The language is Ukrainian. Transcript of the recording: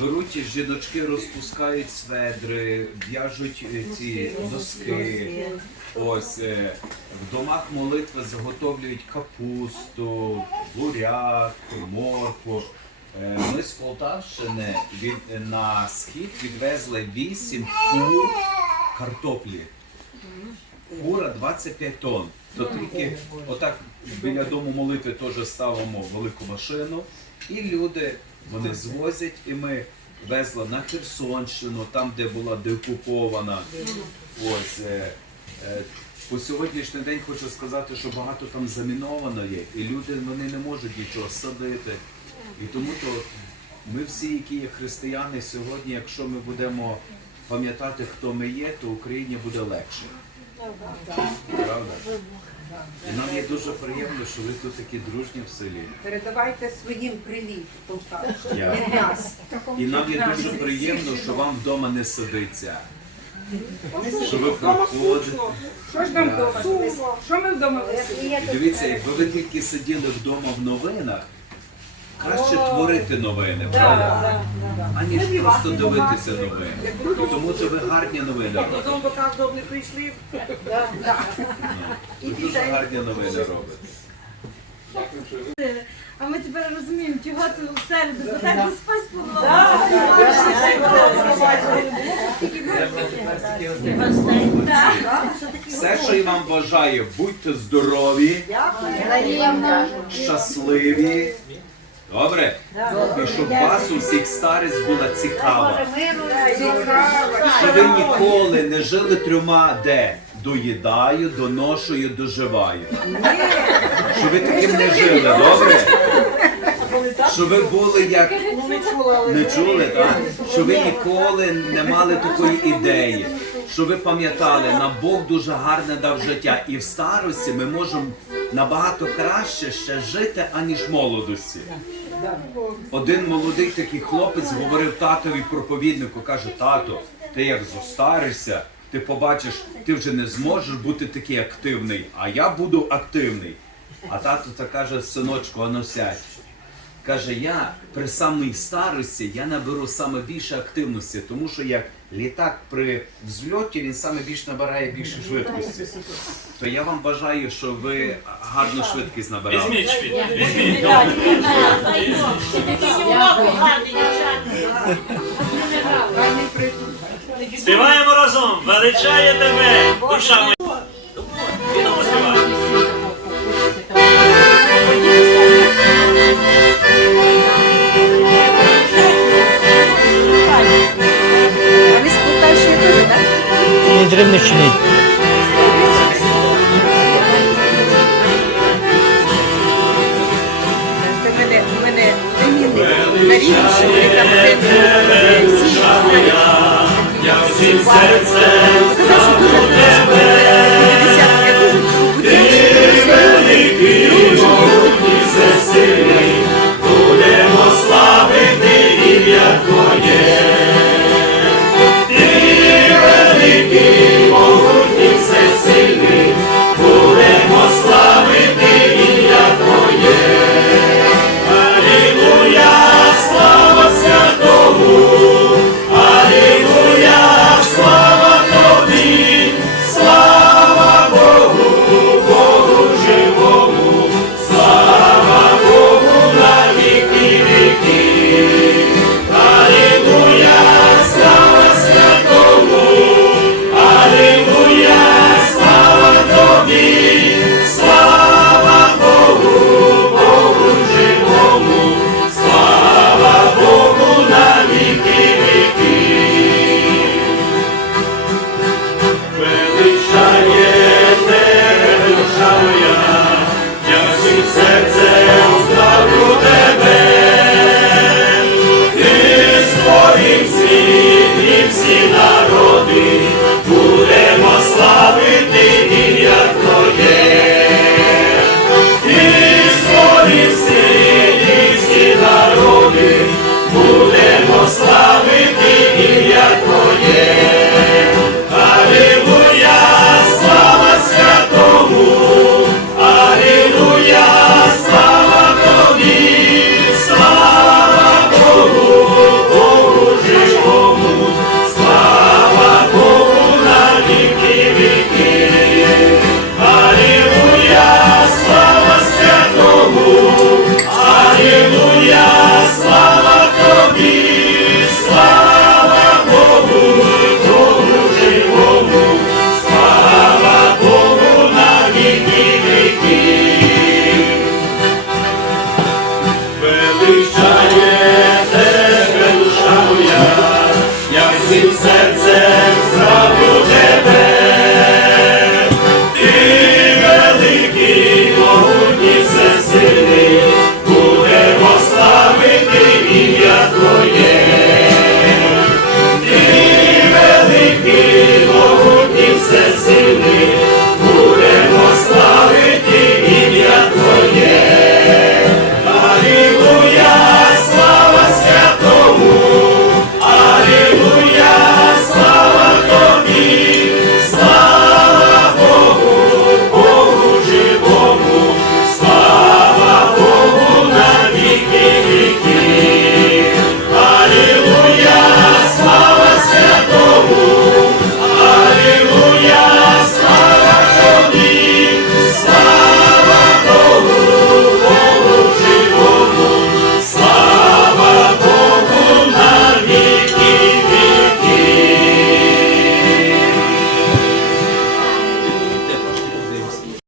беруть жіночки, розпускають сведри, в'яжуть е, ці доски. Ось е, в домах молитви заготовлюють капусту, буряк, моркву. Е, Ми з Полтавщини від, на схід відвезли 8 фур картоплі. Фура 25 тонн. То тільки отак біля дому молитви теж ставимо велику машину, і люди вони звозять, і ми везли на Херсонщину, там, де була деокупована. Ось е, е, по сьогоднішній день хочу сказати, що багато там заміновано є, і люди вони не можуть нічого садити. І тому то ми всі, які є християни, сьогодні, якщо ми будемо пам'ятати, хто ми є, то Україні буде легше. Правда? І нам є дуже приємно, що ви тут такі дружні в селі. Передавайте своїм привіт. Я. Від нас. І нам є дуже приємно, що вам вдома не сидиться. Що ви приходите. Що ж нам вдома? Що ми вдома висимо? І дивіться, якби ви тільки сиділи вдома в новинах, краще творити новини, правда? Аніж просто дивитися новини. Тому що ви гарні новини робите. Потім до кожного не прийшли. Ви дуже гарні новини робите. А ми тепер розуміємо, чого це у середу, бо так Господь сподобав. Все, що я вам бажаю, будьте здорові, щасливі. Добре? І щоб вас усіх старість була цікава. Що ви ніколи не жили трьома де? Доїдаю, доношую, доживаю. Що ви таким не жили, добре? Що ви були як не чули, так? Що ви ніколи не мали такої ідеї. Що ви пам'ятали, нам Бог дуже гарне дав життя. І в старості ми можемо набагато краще ще жити, аніж в молодості. Один молодий такий хлопець говорив татові проповіднику, каже, тато, ти як зостаришся, ти побачиш, ти вже не зможеш бути такий активний, а я буду активний. А тато так каже, синочку, а сядь. Каже, я при самій старості я наберу саме більше активності, тому що як літак при взльоті він саме більше набирає більше швидкості. То я вам бажаю, щоб ви гарну швидкість набирали. Візьміть швидко, візьміть. Співаємо разом, величає тебе, душа моя. Рівненщини. Це мене, мене на Рівненщині, там це всі Я